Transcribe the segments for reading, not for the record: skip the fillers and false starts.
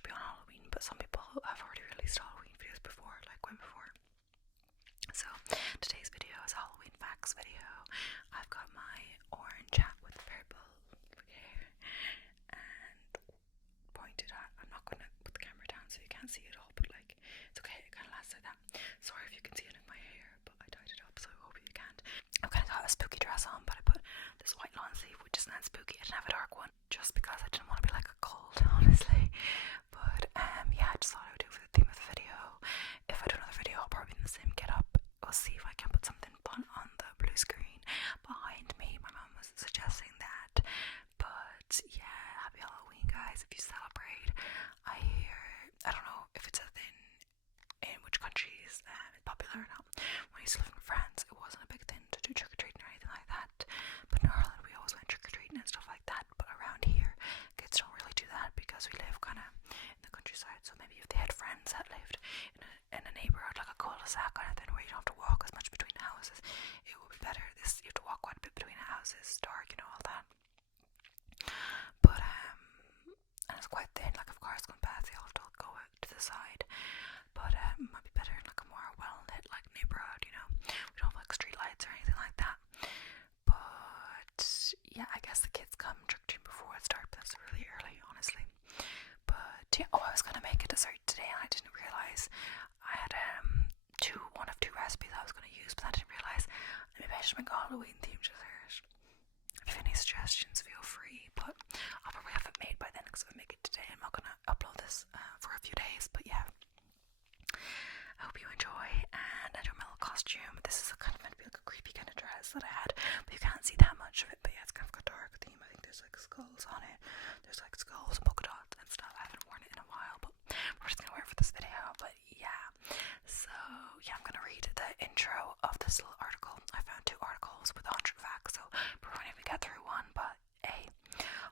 should be on Halloween, but some people have already released Halloween videos before, like way before. So today's video is a Halloween facts video. I've got my orange hat with purple hair and pointed at. I'm not gonna put the camera down so you can't see it all, but like it's okay, it kind of lasts like that. Sorry if you can see it in my hair, but I tied it up, so I hope you can't. I've kind of got a spooky dress on, but I put this white lawn sleeve, which is not spooky. I didn't have a dark one just because I didn't want to be like a cold, honestly. But yeah, I just thought I would do it for the theme of the video. If I do another video, I'll probably be in the same get up. We'll see if I can put something fun on the blue screen behind me. My mom was suggesting that. But yeah, happy Halloween, guys. If you celebrate, I don't know if it's a thing in which countries it's popular or not. When I used to live in France, it wasn't a big thing to do trick-or-treating or anything like that. But in Ireland, we always went trick-or-treating and stuff like that. But around here, kids don't really do that because we live kind of in the countryside. So maybe if they had friends that lived in a neighbourhood, like a cul-de-sac kind of thing, where you don't have to walk as much between the houses, it would be better. You have to walk quite a bit between the houses, dark, all that. But and it's quite thin. Like if cars come past, you'll have to go out to the side. But it might be better in like a more well-lit like neighbourhood. We don't have like street lights or anything like that. But yeah, I guess the kids come trick-or-treating before it starts. That's really early, honestly. But yeah, I was gonna make a dessert today and I didn't realise I had one of two recipes I was gonna use, but I didn't realise maybe I should make a Halloween themed dessert. If you have any suggestions, feel free. But I'll probably have it made by then because if I make it today, I'm not gonna upload this for a few days. But yeah, I hope you enjoy. And I do my little costume. This is kind of meant to be like a creepy kind of dress that I had, but you can't see that much of it. But yeah, it's kind of got a dark theme. I think there's like skulls on it. There's like skulls and polka dots and stuff. I haven't worn it in a while, but we're just gonna wear it for this video. But yeah, so yeah, I'm gonna read the intro of this little article. I found 2 articles with 100 facts, so we're going to get through one. But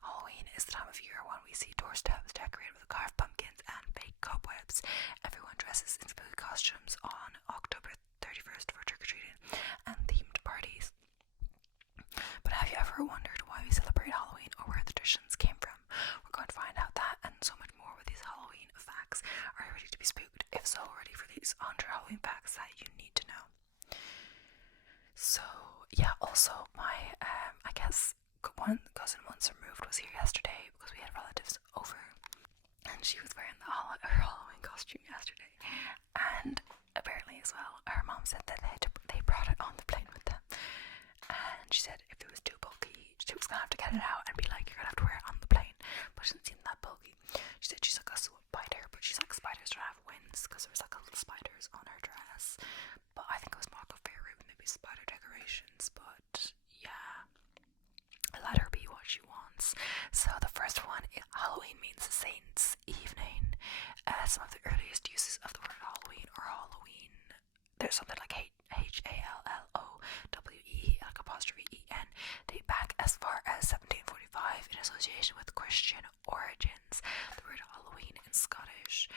Halloween is the time of year when we see doorsteps decorated with carved pumpkins and fake cobwebs. Everyone dresses in spooky costumes on October 31st for trick-or-treating and themed parties. But have you ever wondered why we celebrate Halloween or where the traditions came from? We're going to find out that and so much more with these Halloween facts. Are you ready to be spooked? If so, ready for these 100 Halloween facts that you need to know. So yeah, also my I guess one cousin once removed was here yesterday because we had relatives over, and she was wearing her Halloween costume yesterday. And apparently as well, her mom said that they brought it on the plane with them, and she said if it was too bulky, she was gonna have to get it out and be like, you're gonna have to wear it on the plane. But it didn't seem that bulky. She said she's like a spider, but she's like, spiders don't have wings, because there was like little spiders on her dress. But I think it was more like a fairy with maybe spider decorations. But yeah, let her be what she wants. So the first one, Halloween means Saints' Evening. Some of the earliest uses of the word Halloween or Halloween, there's something like Hallowe, like apostrophe en, date back as far as 1745 in association with Christian origins. The word Halloween in Scottish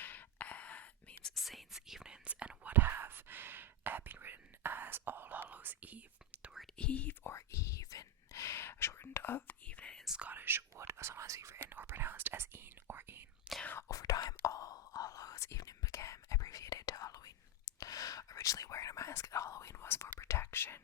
means Saints' Evenings and would have been written as All Hallows Eve. The word Eve or even, shortened of evening in Scottish, would sometimes be written or pronounced as een or een. Over time, All Hallows Evening became abbreviated to Halloween. Originally, wearing a mask at Halloween was for protection.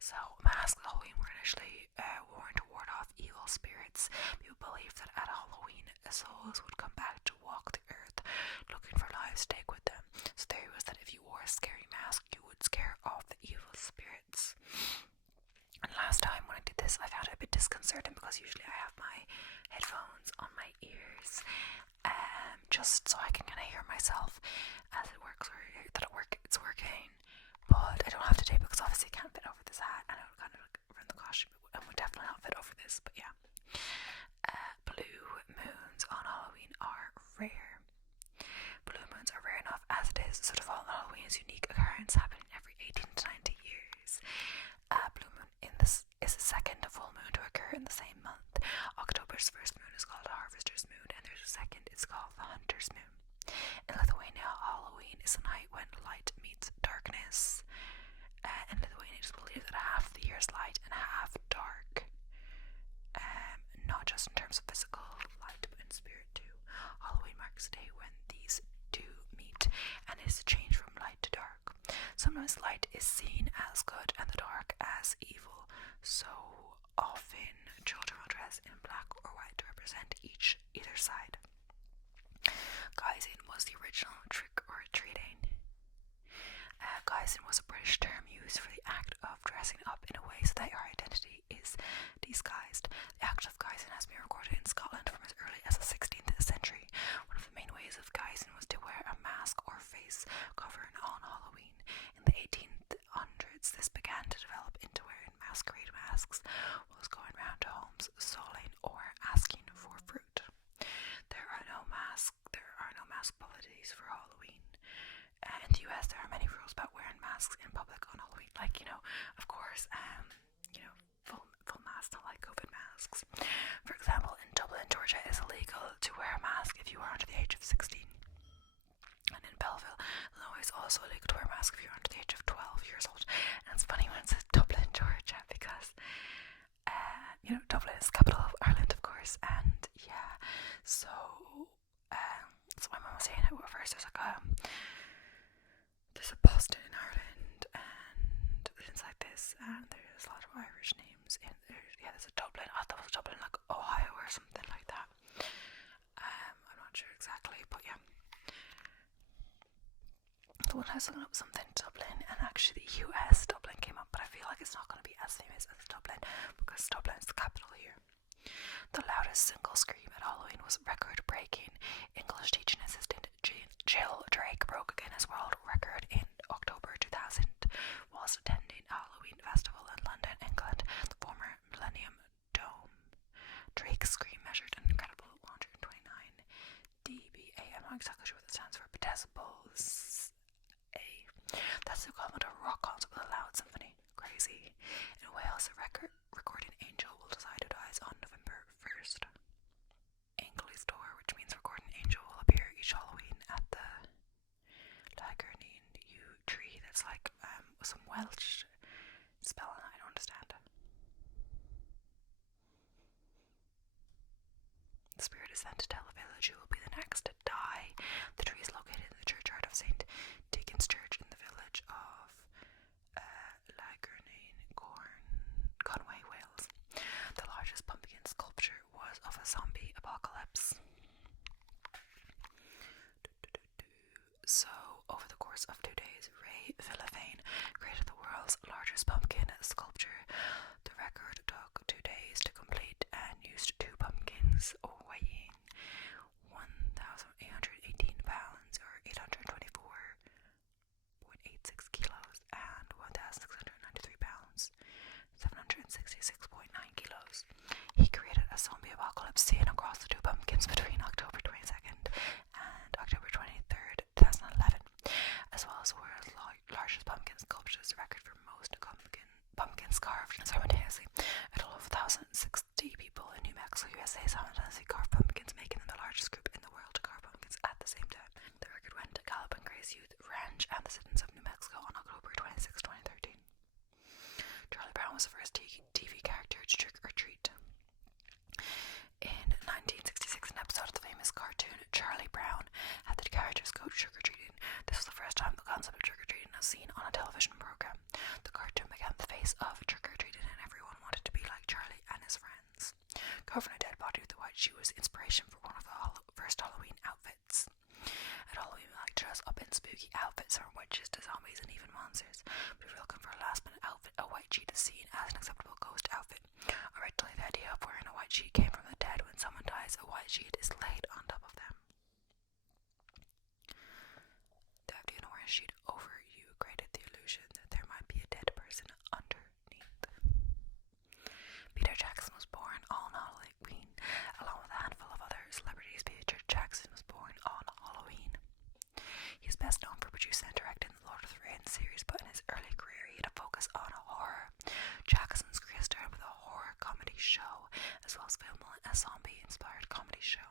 So masks at Halloween were initially worn to ward off evil spirits. People believed that at Halloween, souls would come back to walk the earth, looking for lives to take with them. So the theory was that if you wore a scary mask, you would scare off the evil spirits. And last time when I did this, I found it a bit disconcerting because usually I have my headphones on my ears, just so I can kind of hear myself as it works, or it's working. But I don't have to today because obviously it can't fit over this hat, and it would kind of look around the costume, and would definitely not fit over this. But yeah, blue moons on Halloween are rare. Blue moons are rare enough as it is, so the fall on Halloween is a unique occurrence happening every 18 to 90 years. Blue moon is the second full moon to occur in the same month. October's first moon is called a harvester's moon, and there's a second, it's called the hunter's moon. In Lithuania, Halloween is the night when light meets darkness. In Lithuania, it is believed that half the year is light and half dark. Not just in terms of physical light, but in spirit too. Halloween Sometimes light is seen as good and the dark as evil, so often children will dress in black or white to represent either side. Guising was the original trick or treating. Guising was a British term used for the act of dressing up in a way so that your identity is disguised. The act of guising has been recorded in Scotland from as early as the 16th century. One of the main ways of guising was to wear a mask or face covering on Halloween. In the 1800s, this began to develop into wearing masquerade masks whilst going round to homes, sewing or asking for fruit. There are no mask policies for Halloween. In the US, there are many rules about wearing masks in public on Halloween. Like, of course, full masks, not like COVID masks. For example, in Dublin, Georgia, it is illegal to wear a mask if you are under the age of 16. And in Belleville, Illinois, it's also illegal to wear a mask if you're under the age of 12 years old. And it's funny when it says Dublin, Georgia, because, Dublin is the capital of Ireland, of course. And yeah, so my mum was saying it at first. There's a Boston in Ireland, and things like this, and there's a lot of Irish names in there. Yeah, there's a Dublin. I thought it was Dublin, like Ohio or something like that. I'm not sure exactly, but yeah. The one I was looking up something Dublin, and actually the US Dublin came up, but I feel like it's not going to be as famous as Dublin because Dublin is the capital here. The loudest single scream at Halloween was record-breaking. English teaching assistant Jill Drake broke a Guinness World Record in October 2000 whilst attending a Halloween festival in London, England, the former Millennium Dome. Drake's scream measured an incredible 129 dBA. I'm not exactly sure what that stands for, but decibels. That's the equivalent of a rock concert with a loud symphony. Crazy. In Wales, a recording angel will decide who dies on November 1st. Angley's Door, which means recording angel, will appear each Halloween at the Lagernine yew tree. That's like some Welsh spelling I don't understand. The spirit is sent to tell the village who will be the next to die. The tree is located in the churchyard of St. Deacon's Church in the village of Lagernine, Conway, Wales. The largest pumpkin sculpture was of a zombie apocalypse. So, over the course of 2 days, Ray Villafane created the world's largest pumpkin sculpture. The record took 2 days to complete and used 2 pumpkins weighing 1,818 pounds or 824.86 kilos and 1,693 pounds, 766.9 kilos. He created a zombie apocalypse scene across the 2 pumpkins between October 22nd and October 23rd, 2011, as well as the world's largest pumpkin sculpture. The record for most pumpkins carved simultaneously. A total of 1,060 people in New Mexico, USA simultaneously carved pumpkins, making them the largest group in the world to carve pumpkins at the same time. The record went to Gallup and Grace Youth Ranch and the citizens of New Mexico on October 26, 2013. Charlie Brown was the first TV character to trick or treat. In 1966, an episode of the famous cartoon Charlie Brown had the characters go trick-or-treating. This was the first time the concept of trick-or-treating was seen on a television program. The cartoon became the face of trick-or-treating, and everyone wanted to be like Charlie and his friends. Covering a dead body with a white shoe was inspiration for one of the first Halloween outfits. At Halloween, we like to dress up in spooky outfits from witches to zombies and even monsters. But if you're looking for a last-minute outfit, a white sheet is seen as an acceptable ghost outfit. Originally, the idea of wearing a white sheet came from the dead. When someone dies, a white sheet is laid on top of them. The idea of wearing a sheet over you created the illusion that there might be a dead person underneath. Peter Jackson was born on Halloween. Along with a handful of other celebrities, Peter Jackson was born on Halloween. He is best known for producing and directing the Lord of the Rings series, but in his early career he had a focus on horror. Jackson's career started with a horror comedy show, as well as filming a zombie-inspired comedy show.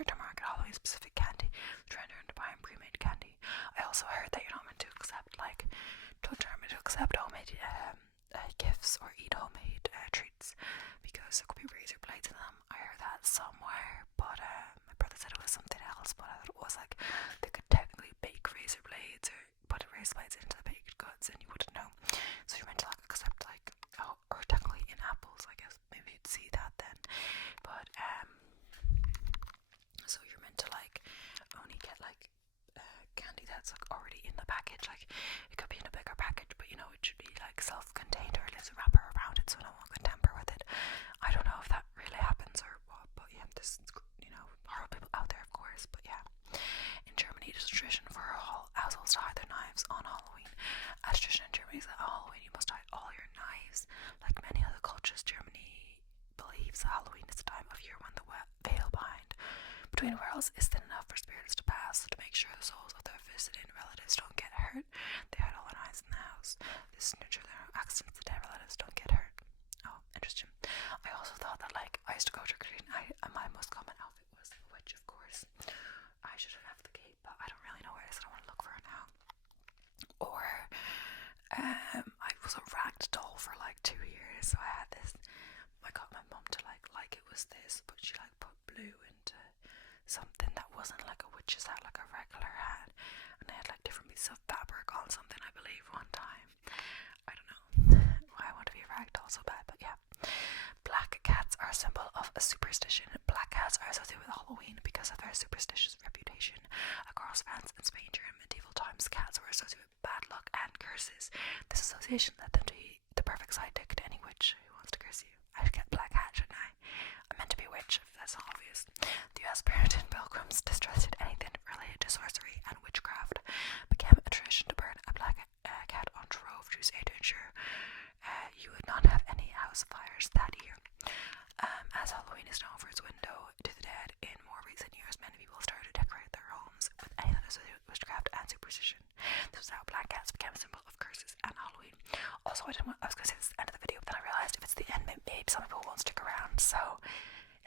start to market Halloween specific candy. Trying to learn to buy pre-made candy. I also heard that you're not meant to accept homemade gifts or eat homemade treats because there could be razor blades in them. I heard that somewhere, but my brother said it was something else, but I thought it was like they could technically bake razor blades or put razor blades into the baked goods and you wouldn't know. So you're meant to like accept like, or technically in apples, I guess maybe you'd see that then. But so you're meant to like only get like candy that's like already in the package. Like it could be in a bigger package, but you know it should be like self-contained or there's a wrapper around it so no one can tamper with it. I don't know if that really happens or what, but yeah, there's, you know, horrible people out there of course. But yeah, in Germany it is a tradition for households to hide their knives on Halloween. A tradition in Germany is that on Halloween you must hide all your knives. Like many other cultures, Germany believes that Halloween is the time of year when the veil between worlds is thin enough for spirits to pass. To make sure the souls of their visiting relatives don't get hurt, they hide all the knives in the house. This is to ensure there are no accidents, the dead relatives don't get hurt. Oh, interesting. I also thought that like I used to go trick-or-treating, my most common outfit was a witch, of course. I should have the cape, but I don't really know where it is. I don't want to look for it now. Or I was a raged doll for like 2 years, so I had this. I got my mum to like it was this, but she like put blue into something that wasn't like a witch's hat, like a regular hat, and they had like different pieces of fabric on something, I believe, one time. I don't know why I want to be a ragdoll so bad, but yeah. Black cats are a symbol of a superstition. Black cats are associated with Halloween because of their superstitious reputation. Across France and Spain during medieval times, cats were associated with bad luck and curses. This association led them to be the perfect sidekick to any witch who wants to curse you. I should get a black hat, shouldn't I? I'm meant to be a witch, if that's not obvious. The US Puritan pilgrims distrusted anything related to sorcery and witchcraft. Became a tradition to burn a black cat on Trove Tuesday to ensure you would not have any house fires that year. As Halloween is known for its window to the dead, in more recent years, many people started to decorate their homes with anything associated with witchcraft and superstition. This was how black cats became a symbol of curses and Halloween. Also, I was going to say this at the end of the video, but then I realised if it's the end, maybe some people won't stick around. So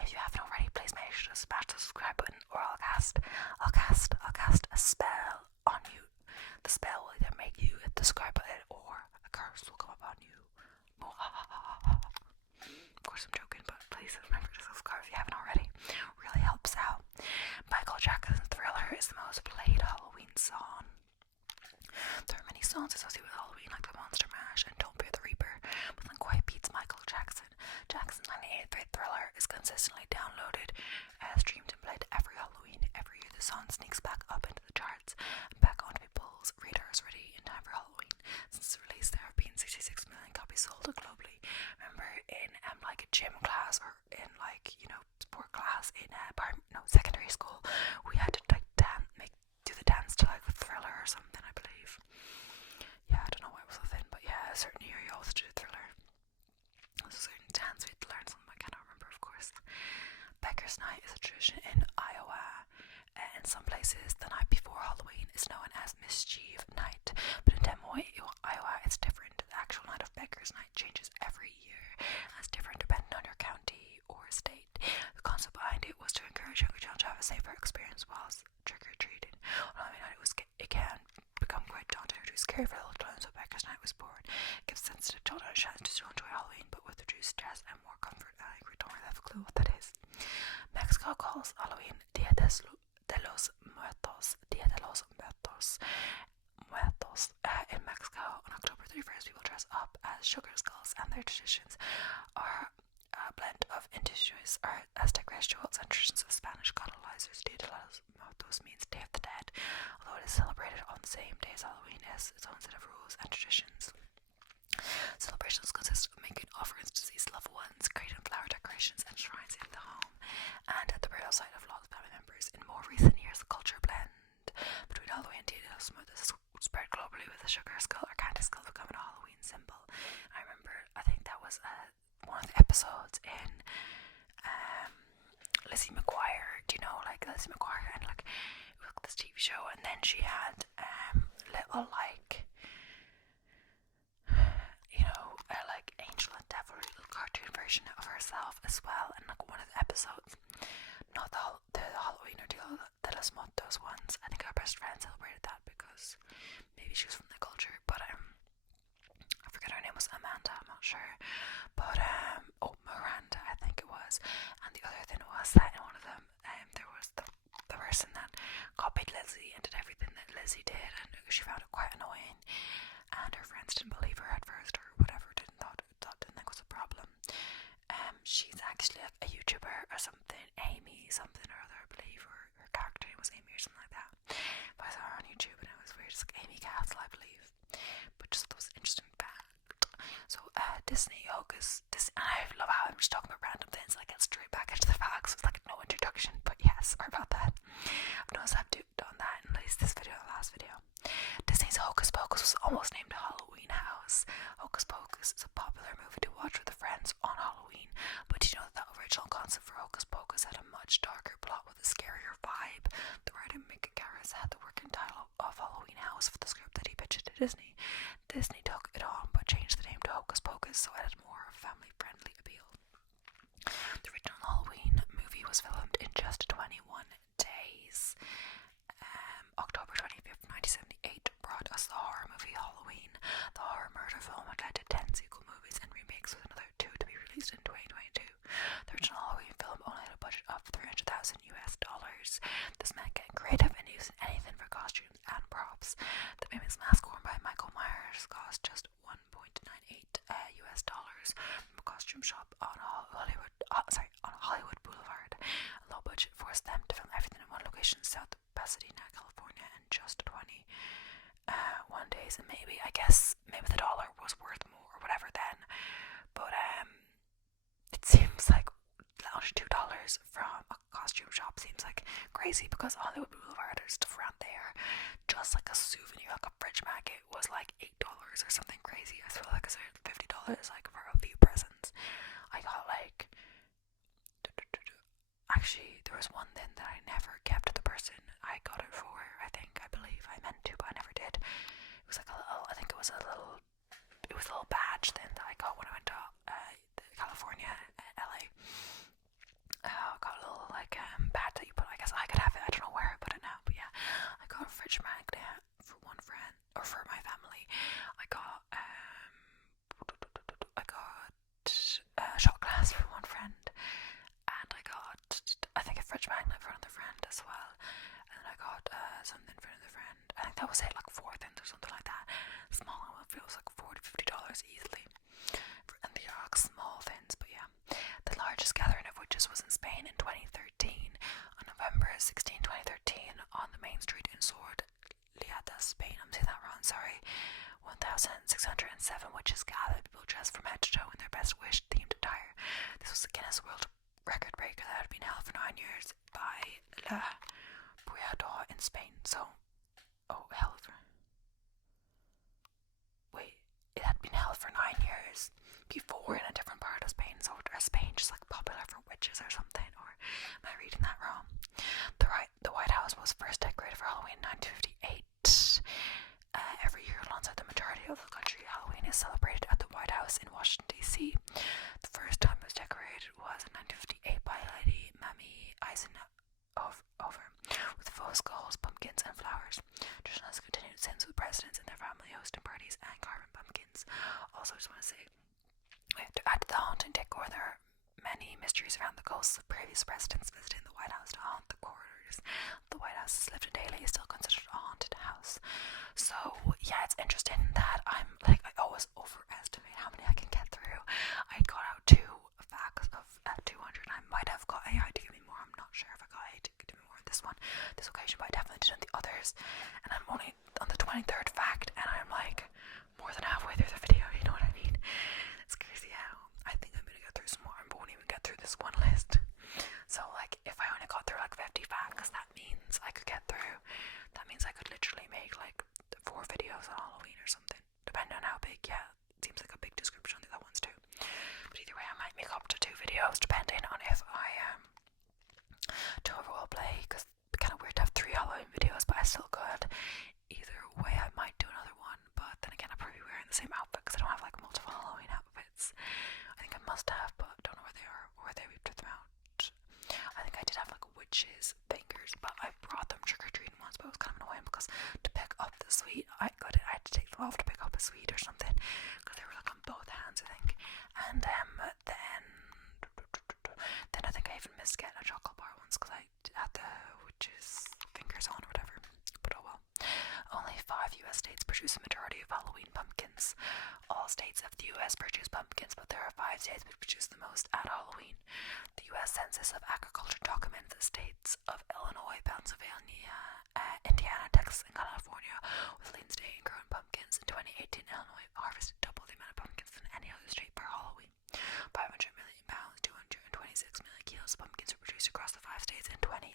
if you haven't already, please make sure to smash the subscribe button, or I'll cast a spell on you. The spell will either make you hit the subscribe button or a curse will come upon you. Of course I'm joking, but please remember to subscribe if you haven't already. Really helps out. Michael Jackson's Thriller is the most played Halloween song. There are many songs associated with Halloween like The Monster Mash and Don't Fear the Reaper, but then quite beats Michael Jackson. Jackson's 98th Thriller is consistently downloaded, streamed and played every Halloween. Every year the song sneaks back up into the charts and back onto people's radars ready in time for Halloween. Since its release there have been 66 million copies sold globally. Remember in like a gym class or in like, you know, sport class in secondary school, we had to like do the dance to like the Thriller or something, I believe. Yeah, I don't know why it was a thing, but yeah, a certain year you always do the Thriller. There's a certain dance we had to learn something, I cannot remember, of course. Beggars Night is a tradition in Iowa. In some places, the night before Halloween is known as Mischief Night, but in Des Moines, Iowa, it's different. The actual night of Beggars Night changes every year, and it's different depending on your county or state. The concept behind it was to encourage younger children to have a safer experience whilst trick-or-treating. On Halloween night, it can become quite daunting or too scary for little children, so Beggars Night was born. It gives sensitive children a chance to still enjoy Halloween, but with reduced stress and more comfort. I don't really have a clue what that is. Mexico calls Halloween Dia de los Muertos. Dia de los Muertos. In Mexico, on October 31st, people dress up as sugar skulls, and their traditions are a blend of indigenous or Aztec rituals and traditions of Spanish colonizers. Dia de los Muertos means Day of the Dead, although it is celebrated on the same day as Halloween. It has its own set of rules and traditions. Celebrations consist of making offerings to deceased loved ones, creating flower decorations and shrines in the home, and at the burial site of lost family members. In more recent years, the culture blend between Halloween and Dia de los Muertos has spread globally, with the sugar skull or candy skull becoming a Halloween symbol. I remember, I think that was one of the episodes in Lizzie McGuire. Do you know, like Lizzie McGuire and like it was this TV show, and then she had little like, you know, like Angel and Devil, a little cartoon version of herself as well. And like one of the episodes, not the Halloween Smut, those ones. I think our best friend celebrated that because maybe she was from the culture, but I forget her name was Amanda, I'm not sure, but Miranda, I think it was. And the other thing was that in one of them, there was the person that copied Lizzie and did everything that Lizzie did, and she found it quite annoying, and her friends didn't believe her at first or whatever, didn't think it was a problem. She's actually like a YouTuber or something, Amy something or other, I believe, or her character name was Amy or something like that. But I saw her on YouTube and it was weird, it's like Amy Castle, I believe. But just thought it was an interesting fact. So Disney Hocus, and I love how I'm just talking about random things, I get straight back into the facts. It's like no introduction, but yes, sorry about that. I've noticed I've done that in at least this video or the last video. Disney's Hocus Pocus was almost named Halloween House. Hocus Pocus is a popular movie to watch with friends on Halloween, but did you know that the original concept for Hocus Pocus had a much darker plot with a scarier vibe? The writer Mick Garris had the working title of Halloween House for the script that he pitched to Disney. Disney took it on but changed the name to Hocus Pocus so it had more family-friendly appeal. The original Halloween movie was filmed in just 21 days. October 25th, 1978 brought us the horror movie Halloween. The horror murder film had led to 10 sequel movies and remakes, with another 2 to be released in 2022. The original Halloween film only had a budget of $300,000 US. This meant getting creative and using anything for costumes and props. The famous mask worn by Michael Myers cost just $1.98 US from a costume shop on Hollywood Boulevard. A low budget forced them to film everything in one location south of Pasadena, California, in just 21 days. And maybe the dollar was worth more or whatever then, but it seems like $2 from a costume shop seems like crazy, because Hollywood Boulevard, there's stuff around there just like a souvenir, like a fridge magnet, was like $8 or something crazy. I feel like it's $50 like for a few presents. I got like, actually there was one thing that I never kept the person I got it for. I believe I meant to, but I never did. It was like a little, I think it was a little badge thing that I got when I went to California, LA. I got a little like badge that you put. I guess I could have it. I don't know where I put it now, but yeah, I got a fridge magnet for one friend, or for my family. I got a shot glass for one friend, and I got, I think, a fridge magnet for another friend as well. And then I got something for another friend. I think that was it, like 4 things or something like that. Small, I feel it was like $40-50 easily. And they are like small things, but yeah. The largest gathering of witches was in Spain in 2013. On November 16, 2013, on the main street in Liada, Spain. I'm saying that wrong, sorry. 1,607 witches gathered, people dressed from head to toe in their best wish themed attire. This was the Guinness World Record breaker that had been held for 9 years by La Puerta in Spain. It had been held for 9 years before in a different part of Spain. So is Spain just like popular for witches or something? Or am I reading that wrong? The White House was first decorated for Halloween in 1958. Every year, alongside the majority of the country, Halloween is celebrated at the White House in Washington, D.C. The first time it was decorated was in 1958 by Lady Mamie Eisenhower, with faux skulls, pumpkins, and flowers. Tradition has continued since, with presidents and their family hosting parties and carving pumpkins. Also, I just want to say, we have to add to the haunting decor. There are many mysteries around the ghosts of previous presidents visiting the White House to haunt the corridors. The White House is lived in daily, is still considered a haunted house. So yeah, it's interesting that I always overestimate how many I can get through. I got out 2 facts of 200. I might have got AI to give me more. I'm not sure if I got AI to give me more on this occasion, but I definitely did on the others. And I'm only on the 23rd fact, and I'm like more than halfway through the video. You know what I mean? It's crazy how I think I'm gonna get through some more. I won't even get through this one list. So like, if I only got through like 50 facts, that means I could get through. That means I could literally make like 4 videos on Halloween or something, depending on how big. Yeah, it seems like a big description on the other ones too. But either way, I might make up to 2 videos depending on if I do a role play, because it's kind of weird to have 3 Halloween videos, but I still could. Either way, I might do another one, but then again, I'm probably wearing the same outfit because I don't have like multiple Halloween outfits. I think I must have, but don't know where they are or where they ripped them out. I think I did have like witches fingers, but I brought them but it was kind of annoying because to pick up the sweet, I had to take them off to pick up a sweet or something because they were like on both hands, I think. And then I think I even missed getting a chocolate bar once because I had the witch's fingers on or whatever. But oh well. Only 5 US states produce a majority of Halloween pumpkins. All states of the US produce pumpkins, but there are 5 states which produce the most at Halloween. The US Census of Agriculture documents the states of Illinois, Pennsylvania, Indiana, Texas, and California with leading state in growing pumpkins. In 2018, Illinois harvested double the amount of pumpkins than any other state for Halloween. 500 million pounds, 226 million kilos of pumpkins were produced across the 5 states in 2018.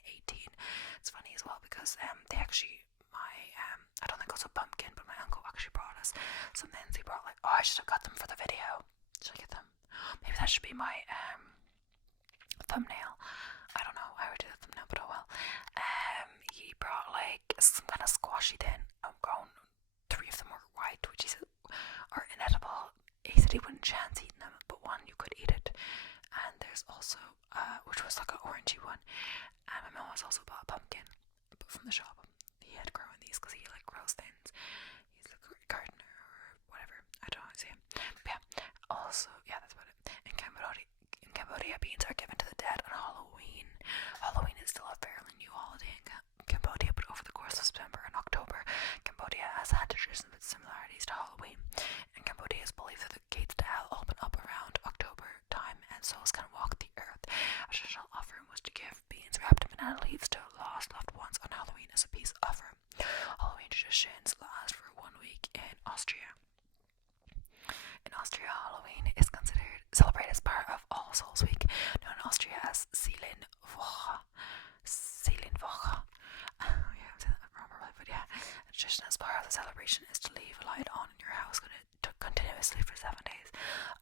It's funny as well because they actually, I don't think it was a pumpkin, but my uncle actually brought us some things. He brought I should have got them for the video. Should I get them? Maybe that should be my thumbnail. I don't know. I would do the thumbnail, but oh well. He brought some kind of squashy thing. I'm grown. 3 of them were white, which he said are inedible. He said he wouldn't chance eating them, but one you could eat it. And there's also which was like an orangey one. And my mom has also bought a pumpkin, but from the shop. He had growing these because he grows things. He's a gardener or whatever. I don't know how to say him. But yeah. Also, yeah, that's about it. In Cambodia, beans are given to the dead on Halloween. Halloween is still a fairly new holiday in Cambodia, but over the course of September and October, Cambodia has had traditions with similarities to Halloween. In Cambodia, it's believed that the gates to hell open up around October time, and souls can walk the earth. A traditional offering was to give beans wrapped in banana leaves to lost loved ones on Halloween as a peace offering. Halloween traditions last for 1 week in Austria. In Austria, Halloween is celebrated as part of All Souls Week, known in Austria as Seelenwoche. Seelenwoche. Yeah, I'm saying that wrong, but yeah. The tradition as part of the celebration is to leave a light on in your house continuously for 7 days.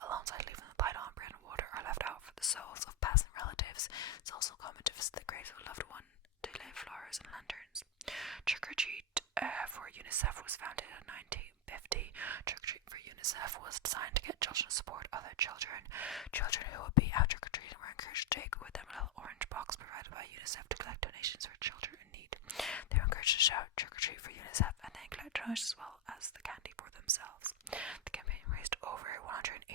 Alongside leaving the light on, bread and water are left out for the souls of passing relatives. It's also common to visit the graves of a loved one to lay flowers and lanterns. Trick or Treat for UNICEF was founded in 1950. Trick or Treat for UNICEF was designed to get children to support other children. Children who would be out trick or treating were encouraged to take with them a little orange box provided by UNICEF to collect donations for children in need. They were encouraged to shout trick or treat for UNICEF and then collect donations as well as the candy for themselves. The campaign raised over $180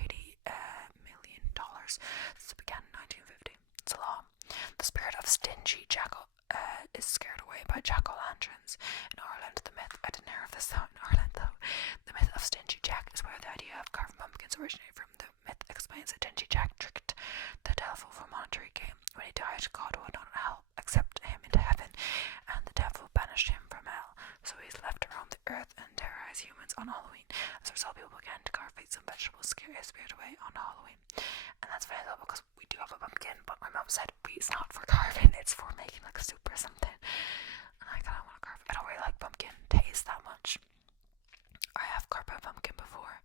million since it began in 1950. It's a law. The spirit of stingy jackal is scared away by jack-o'-lanterns. In Ireland, the myth, I didn't hear of this though in Ireland though, the myth of Stingy Jack is where the idea of carving pumpkins originated from. The myth explains that Stingy Jack tricked the devil for a monetary gain. When he died, God would not accept him into heaven, and the devil banished him from hell. So he's left to roam the earth and terrorize humans on Halloween. As a result, people began to carve fruits and vegetables, scare his spirit away on Halloween. And that's funny though, because we do have a pumpkin, but my mom said it's not for carving, it's for making like a soup or something. And I kind of want to carve it. I don't really like pumpkin taste that much. I have carved a pumpkin before.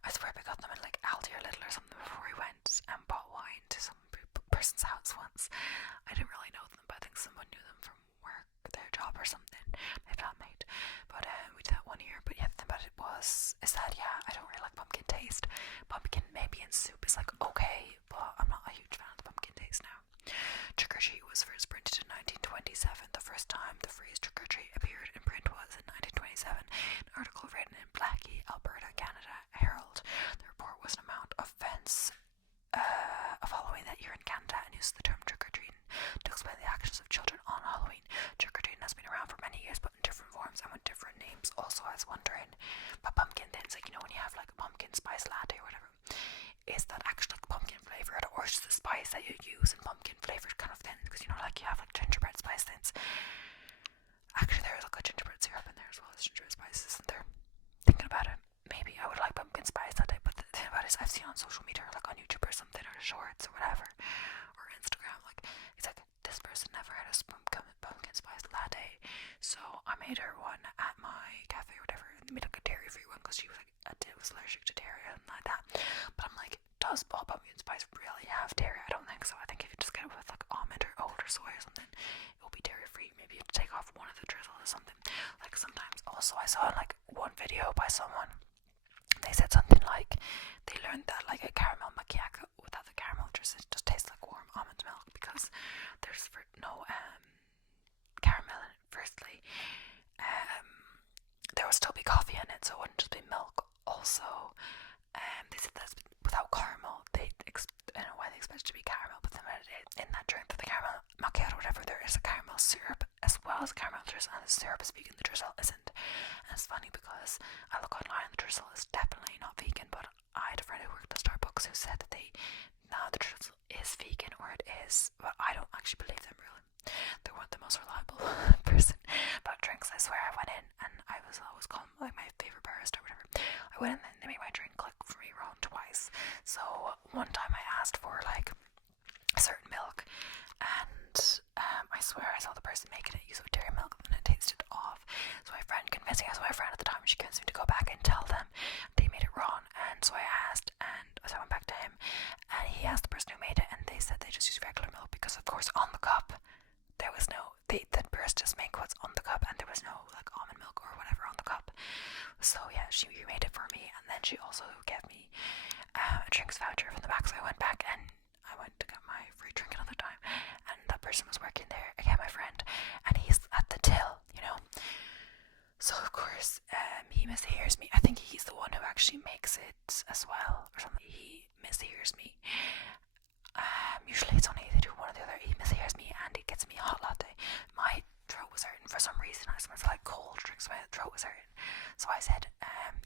I swear I got them in Aldi or Lidl or something before we went and bought wine to some person's house once. I didn't really know them, but I think someone knew them from work, their job or something. My flatmate. But we did that 1 year. But yeah, the thing about it is that I don't really like pumpkin taste. Pumpkin maybe in soup is okay, but I'm not a huge fan of the pumpkin taste now. Trick or Treat was first printed in 1927. The first time the phrase Trick or Treat appeared in print was in 1927. An article written in Blackie, Alberta, Canada Herald. The report was an amount of events of Halloween that year in Canada and used the term trick or treating to explain the actions of children on Halloween. Trick or treating has been around for many years, but in different forms and with different names. Also, I was wondering, but pumpkin things, when you have a pumpkin spice latte or whatever, is that actually pumpkin flavored, or is the spice that you use in pumpkin flavored kind of thing? Because you have gingerbread spice things. Actually, there is a gingerbread syrup in there as well as gingerbread spice, isn't there? Thinking about it, maybe I would like pumpkin spice latte, but the thing about it is I've seen on social media, on YouTube or something, or shorts or whatever, or Instagram, it's this person never had a pumpkin spice latte, so I made her one at my cafe or whatever, and made a dairy free one because she was allergic to dairy and like that. But I'm does all pumpkin spice really have dairy? I don't think so. I think if you just get it with almond or oat or soy or something, it will be dairy free. Maybe you have to take off one of the drizzles or something. Sometimes also I saw one video by someone, they said something they learned that a caramel macchiato without the caramel just tastes like warm almond milk because there's no caramel in it. Firstly, there would still be coffee in it, so it wouldn't just be milk. Also, they said that's without caramel. I don't know why they expect it to be caramel, but then in that drink, for the caramel macchiato, whatever, there is a caramel syrup as well as a caramel drizzle, and the syrup is vegan, the drizzle isn't. And it's funny because I look online, the drizzle is definitely not vegan, but I had a friend who worked at Starbucks who said that the drizzle is vegan, or it is, but I don't actually believe them really. They weren't the most reliable person about drinks. I swear, I went in and I was always calling like my favorite barista or whatever. I went in and they made my drink like for me wrong twice. So one time I asked for like a certain milk, and I swear I saw the person making it use of dairy milk and it tasted off. So my friend convinced me. I saw my friend at the time. She convinced me to go back and tell them they made it wrong. And so I asked, and so I went back to him, and he asked the person who made it, and they said they just used regular milk because, of course, on the cup there was no. The baristas make what's on the cup, and there was no like almond milk or whatever on the cup. So yeah, she made it for me, and then she also gave me a drinks voucher from the back. So I went back and I went to get my free drink another time, and that person was working there again, my friend, and he's at the till, you know. So of course, he mishears me. I think he's the one who actually makes it as well, or something. He mishears me. Usually it's only they do one or the other. He mishears me and he gets me a hot latte. My throat was hurting for some reason. I smelled like cold drinks. My throat was hurting, so I said,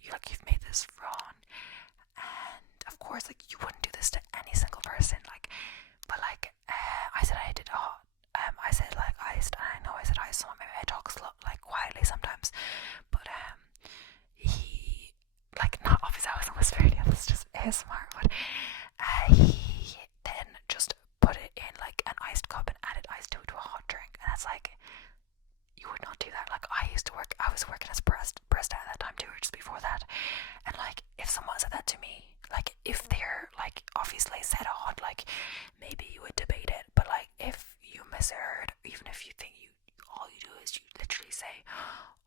you've made this wrong." And of course, like, you wouldn't do this to any single person, like, but like, I said I did a hot. I said like iced, and I know I said iced. Maybe I talk slow, like quietly sometimes, but he, like, not obviously I wasn't whispering. Yeah, that's just ASMR. But he then just put it in like an iced cup and added ice to a hot drink, and that's like, you would not do that. Like, I was working as a barista at that time too, or just before that, and like, if someone said that to me, like, if they're like obviously said hot, like, maybe you would debate it, but like, if you misheard, even if you think all you do is you literally say,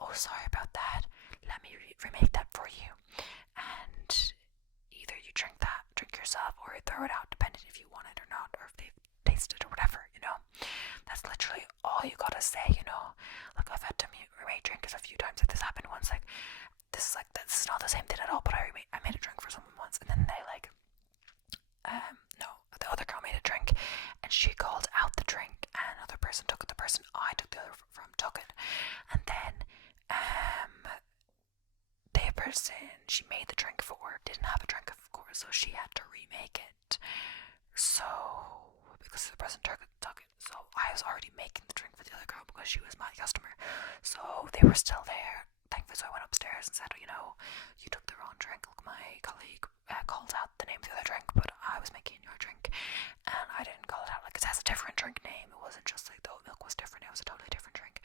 "Oh, sorry about that, let me remake that for you," and either you drink yourself or throw it out, depending if you want it or not, or if they've tasted it or whatever, you know. That's literally all you gotta say, you know. Like, I've had to remake drinks a few times. Like, this happened once. Like, this is not the same thing at all. But I made a drink for someone once, and then they like, no, the other girl made a drink, and she called out the drink, and another person took it. The person I took the other from took it, and then the person she made the drink for didn't have a drink, of course, so she had to remake it. So because the person took it, so I was already making the drink for the other girl because she was my customer. So they were still there, thankfully. So I went upstairs and said, you know, you took the wrong drink. Look, my colleague called out the name of the other drink, but I was making your drink, and I didn't call it out. Like, it has a different drink name. It wasn't just like the oat milk was different. It was a totally different drink.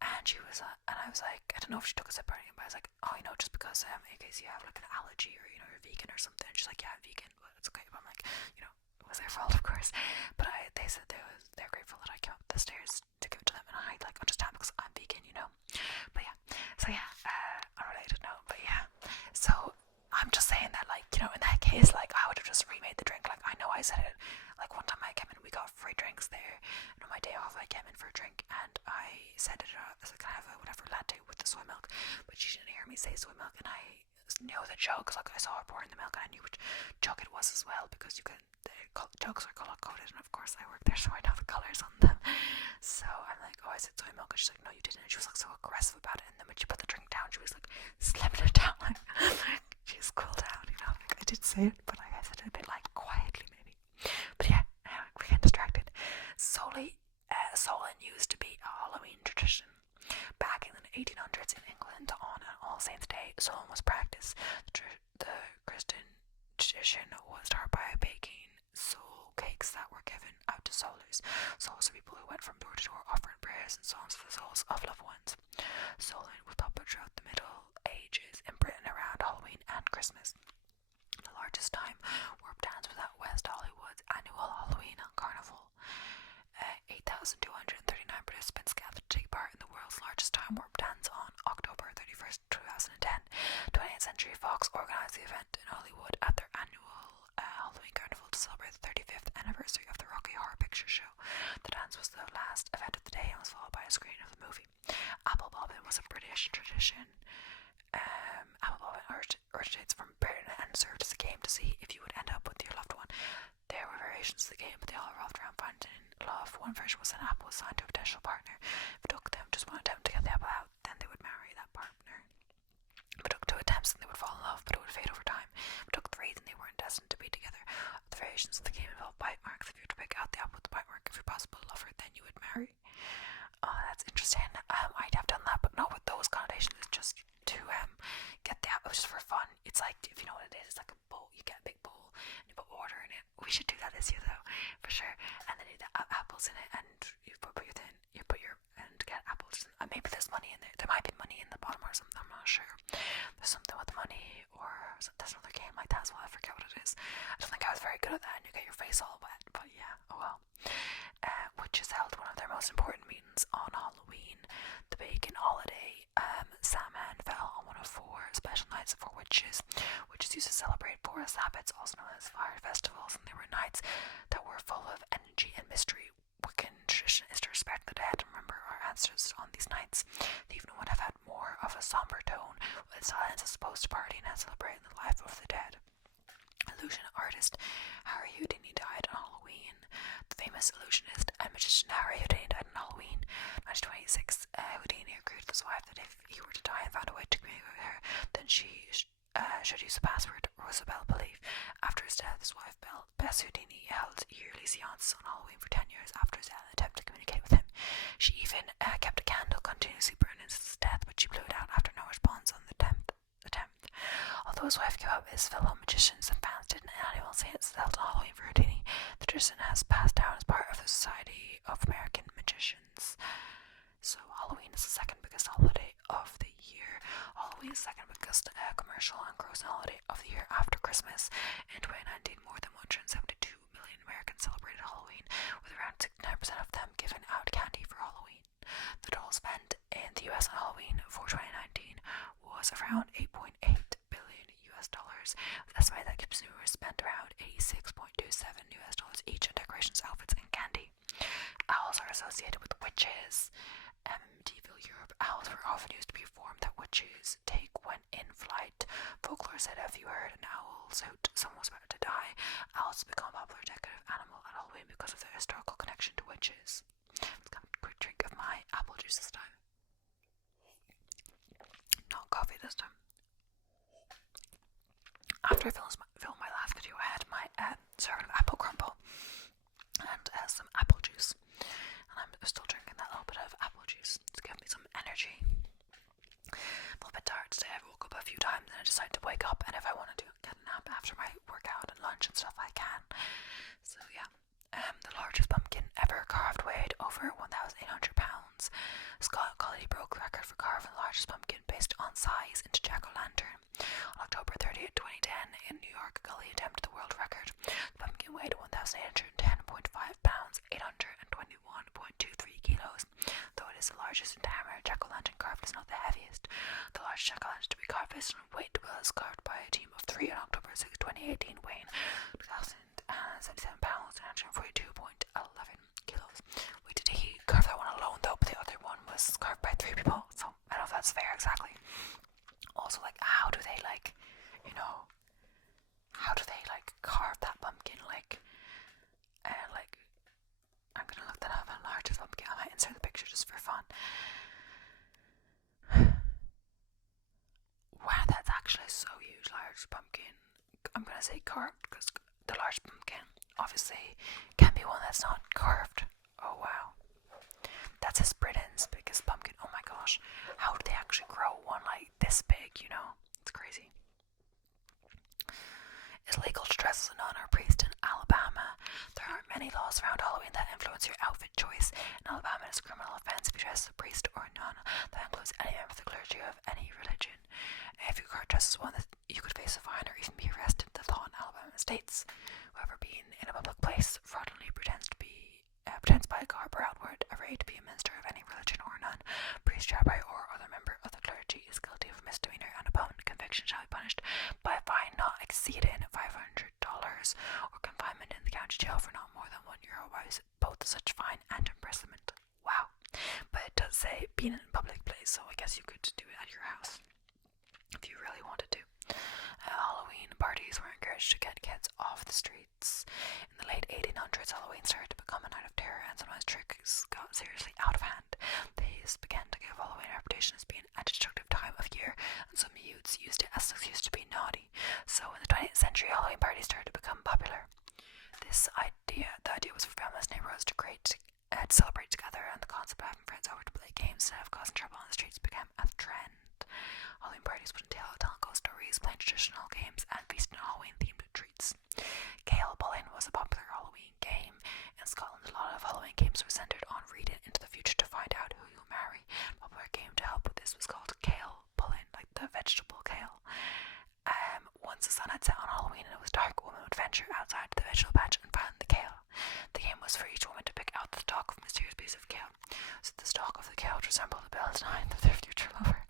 And she was, and I was like, I don't know if she took a sip or anything, but I was like, oh, you know, just because in case you have like an allergy, or, you know, you're vegan or something. And she's like, yeah, I'm vegan, but it's okay. But I'm like, you know, it was their fault, of course. But they said they're grateful that I came up the stairs to give it to them, and I like understand because I'm vegan, you know. But yeah, so yeah, unrelated note, but yeah. So I'm just saying that, like, you know, in that case, like, I would have just remade the drink. Like, I know I said it. Like, one time I came in, we got free drinks there, and on my day off I came in for a drink, and I said it as like, kind of a whatever latte with the soy milk, but she didn't hear me say soy milk, and I knew the jug, cause like I saw her pouring the milk, and I knew which jug it was as well, because the jugs are color coded, and of course I work there, so I know the colors on them. So I'm like, oh, I said soy milk, and she's like, no, you didn't. And she was like so aggressive about it, and then when she put the drink down, she was like slamming it down, like she's cooled down, you know. Like, I did say it, but like, I said it a bit like quietly maybe. But yeah, we're getting distracted. Solent used to be a Halloween tradition. Back in the 1800s in England, on an All Saints Day, Solent was practiced. The Christian tradition was started by baking soul cakes that were given out to souls. Souls are people who went from door to door offering prayers and songs for the souls of loved ones. Solent was popular throughout the Middle Ages in Britain around Halloween and Christmas. The largest time warp dance was at West Hollywood's annual Halloween Carnival. 8,239 participants gathered to take part in the world's largest time warp dance on October 31st, 2010. 20th Century Fox organized the event in Hollywood at their annual Halloween Carnival to celebrate the 35th anniversary of the Rocky Horror Picture Show. The dance was the last event of the day and was followed by a screening of the movie. Apple bobbing was a British tradition. Apple bobbing originates from Britain and served as a game to see if you would end up with your loved one. There were variations of the game, but they all revolved around finding love. One version was an apple was assigned to a potential partner. If it took them just one attempt to get the apple out, then they would marry that partner. If it took 2 attempts, then they would fall in love, but it would fade over time. If it took 3, then they weren't destined to be together. The variations of the game involved bite marks. If you were to pick out the apple with the bite mark of your possible lover, then you would marry. Oh, that's interesting. I'd have done that, but not with those connotations. It's just to get the apple just for fun. It's like, if you know what it is, it's like a bowl. You get a big bowl and you put water in it. We should do that this year though, for sure. And then you put apples in it, and you put your and get apples. Maybe there's money in there. There might be money in the bottom or something. I'm not sure. There's something with money, or there's another game like that as well. I forget what it is. I don't think I was very good at that. And you get your face all wet, but yeah. Oh well. Witches held one of their most important meetings on Halloween, the pagan holiday. Samhain fell on one of 4 special nights for witches. Witches used to celebrate 4 Sabbats, also known as fire festivals, and they were nights that were full of energy and mystery. Wiccan tradition is to respect the dead and remember our ancestors on these nights. The evening would have had more of a somber tone, with silence as opposed to partying and celebrating the life of the dead. Illusion artist Harry Houdini died on Halloween. The famous illusionist and magician Harry Houdini died on Halloween 1926. Houdini agreed with his wife that if he were to die and found a way to communicate with her, then she should use the password Rosabelle Belief. After his death, his wife Bess Houdini held yearly seances on Halloween for 10 years after his death in an attempt to communicate with him. She even kept a candle continuously burning since his death, but she blew it out after no response on the 10th attempt. Although his wife gave up, his fellow magicians and fans didn't, and annual seance held on Halloween for Houdini. The tradition has passed down as part of the Society of American Magicians. So Halloween is the second biggest holiday of the year. Halloween is the second biggest commercial and grossing holiday of the year after Christmas. In 2019, more than 172 million Americans celebrated Halloween, with around 69% of them giving out candy for Halloween. The total spent in the US on Halloween for 2019 was around $8.8 billion US dollars. It's estimated that consumers spent around $86.27 US dollars each on decorations, outfits, and candy. Owls are associated with witches. Medieval Europe, owls were often used to be a form that witches take when in flight. Folklore said if you heard an owl's hoot, someone was about to die. Owls have become a popular decorative animal at Halloween because of their historical connection to witches. Let's have a quick drink of my apple juice this time. Not coffee this time. After I filmed my last video, I had my serving of apple crumble and some apple juice. And I'm still drinking that little bit of apple juice to give me some energy. I'm a little bit tired today. I woke up a few times and I decided to wake up, and if I want to get a nap after my workout and lunch and stuff, I can. So yeah. The largest pumpkin ever carved weighed over 1,800 pounds. Scott Colley broke the record for carving the largest pumpkin based on size into jack-o'-lantern. On October 30th, 2010, in New York, Colley attempted the world record. The pumpkin weighed 1,810.5 pounds, 821.23 kilos. Though it is the largest in diameter, jack-o'-lantern carved is not the heaviest. The largest jack-o'-lantern to be carved based on weight was carved by a team of 3 on October 6, 2018, weighing 2,077 pounds, 142.11 kilos. Wait, did he carve that one alone though? But the other one was carved by 3 people, so I don't know if that's fair exactly. Also, like, how do they carve that pumpkin? I'm gonna look that up. A largest pumpkin. I might insert the picture just for fun. Wow, that's actually so huge. Large pumpkin. I'm gonna say carved because the large pumpkin obviously can be one that's not carved. Oh wow, that's his Britain's biggest pumpkin. Oh my gosh, how do they actually grow one like this big? It's crazy. It's legal to dress as a nun or priest in Alabama. There are many laws around Halloween that influence your outfit choice. In Alabama, it's a criminal offense if you dress as a priest or a nun. That includes any member of the clergy of any religion. If you dress as one, you could face a fine or even be arrested. The law in Alabama states, whoever being in a public place fraudulently pretends by a garb or outward array to be a minister of any religion or nun, priest, rabbi, or other member of the clergy is guilty of a misdemeanor, and upon conviction shall be punished by a fine not exceeding $500 to jail for not more than 1 year, by both such fine and imprisonment. Wow. But it does say being in a public place, so I guess you could do it at your house if you really wanted to. Halloween parties were encouraged to get kids off the streets. In the late 1800s, Halloween started to become a night of terror, and sometimes tricks got seriously out of hand. These began to give Halloween a reputation as being a destructive time of year, and some youths used it as an excuse to be naughty. So in the 20th century, Halloween parties started to become popular. The idea was for families and neighborhoods to celebrate together, and the concept of having friends over to play games instead of causing trouble on the streets became a trend. Halloween parties would entail telling ghost stories, playing traditional games, and feasting on Halloween-themed treats. Kale Pulling was a popular Halloween game. In Scotland, a lot of Halloween games were centered on reading into the future to find out who you'll marry. A popular game to help with this was called Kale Pulling, like the vegetable kale. Once the sun had set on Halloween and it was dark, a woman would venture outside to the vegetable patch and find the kale. The game was for each woman to pick out the stalk of a mysterious piece of kale. So the stalk of the kale would resemble the bell's nine of their future lover.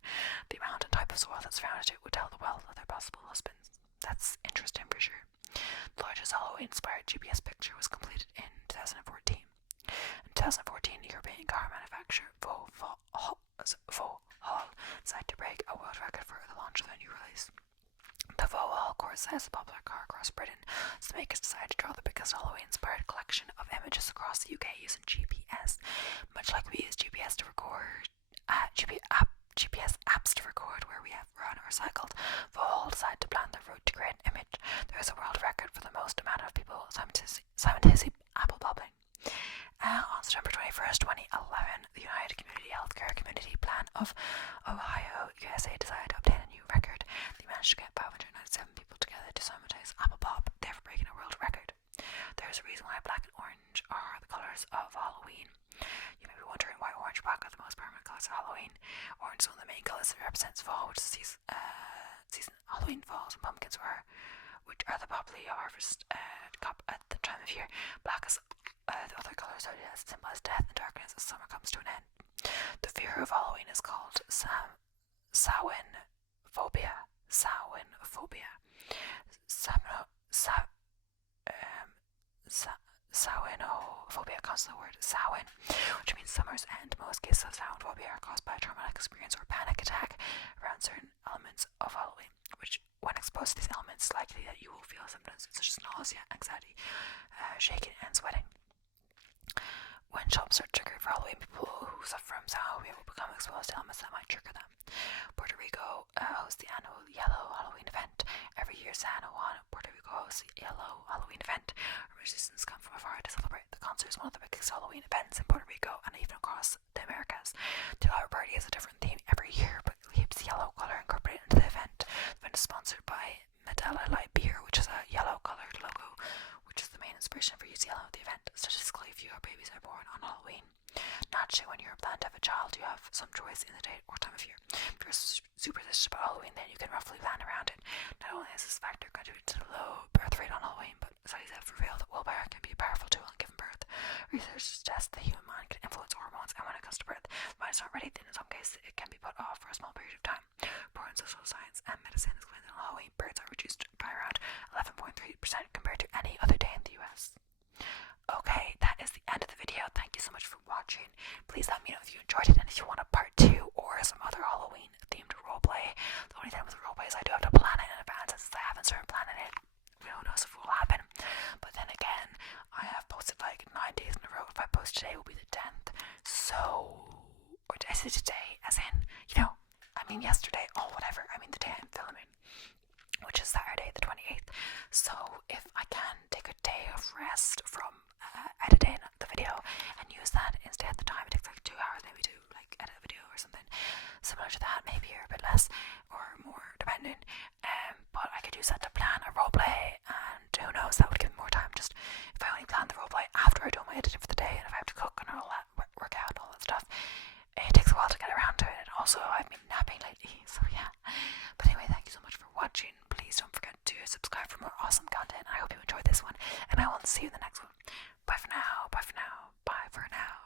The amount and type of soil that surrounded it would tell the wealth of their possible husbands. That's interesting for sure. The largest Halloween-inspired GPS picture was completed in 2014. In 2014, European car manufacturer Vauxhall decided to break a world record for the launch of their new release. The Vauxhall Corsa is a popular car across Britain, so the makers decided to draw the biggest Halloween-inspired collection of images across the UK using GPS. Much like we use GPS to record, GPS apps to record where we have run or cycled, Vauxhall decided to plan their route to create an image. There is a world record for the most amount of people simultaneously apple bobbing. On September 21st, 2011, the United Community Healthcare Community Plan of Ohio, USA decided to obtain a new record. They managed to get 597 people together to simultaneously apple bob, therefore breaking a world record. There's a reason why black and orange are the colours of Halloween. You may be wondering why orange and black are the most permanent colours of Halloween. Orange is one of the main colours that represents fall, which is season Halloween falls and pumpkins which are the popularly harvest at the time of year. Black is the other colours that symbolize death and darkness as summer comes to an end. The fear of Halloween is called Samhainophobia. Samhainophobia comes from the word Samhain, which means summer's end. Most cases of Samhainophobia are caused by a traumatic experience or panic attack around certain elements of Halloween, which, when exposed to these elements, it's likely that you will feel symptoms such as nausea, anxiety, shaking, and sweating. When shops are triggered for Halloween, people who suffer from Samhainophobia will become exposed to elements that might trigger them. Puerto Rico hosts the annual Yellow Halloween event. Every year, San Juan, Puerto Rico hosts the Yellow Halloween event, where musicians come from afar to celebrate. The concert is one of the biggest Halloween events in Puerto Rico and even across the Americas. The elaborate party has a different theme every year, but keeps the yellow color incorporated into the event. The event is sponsored by Medela Light Beer, which is a yellow colored logo, which is the main inspiration for using yellow at the event. Statistically, fewer babies are born on Halloween. Naturally, when you're planning to have a child, you have some choice in the date or time of year. If you're superstitious about Halloween, then you can roughly plan around it. Not only has this factor contributed to the low birth rate on Halloween, but studies have revealed that willpower can be a powerful tool in giving birth. Research suggests the human mind can influence hormones, and when it comes to birth, the mind is not ready, then in some cases it can be put off for a small period of time. According to social science and medicine, is claimed that on Halloween, births are reduced by around 11.3% compared to any other day in the US. Okay, that is the end of the video. Thank you so much for watching. Please let me know if you enjoyed it and if you want a part 2 or some other Halloween themed roleplay. The only thing with roleplay is I do have to plan it in advance, since I haven't started planning it. Who knows if it will happen. But then again, I have posted like 9 days in a row. If I post today, it will be the 10th. So, or did I say today? As in, yesterday. Oh, whatever. I mean the day I'm filming, which is Saturday the 28th. So if I can take a day of rest from editing the video and use that instead of the time it takes like 2 hours maybe to like edit a video or something similar to that, maybe, or a bit less or more depending, but I could use that to plan a roleplay, and who knows, that would give me more time. Just if I only plan the roleplay after I do my editing for the day, and if I have to cook and all that, work out and all that stuff, it takes a while to get around to it. And also I've been napping lately, so yeah. But anyway, thank you so much for watching. Please don't forget to subscribe for more awesome content. I hope you enjoyed this one, and I will see you in the next one. Bye for now, bye for now, bye for now.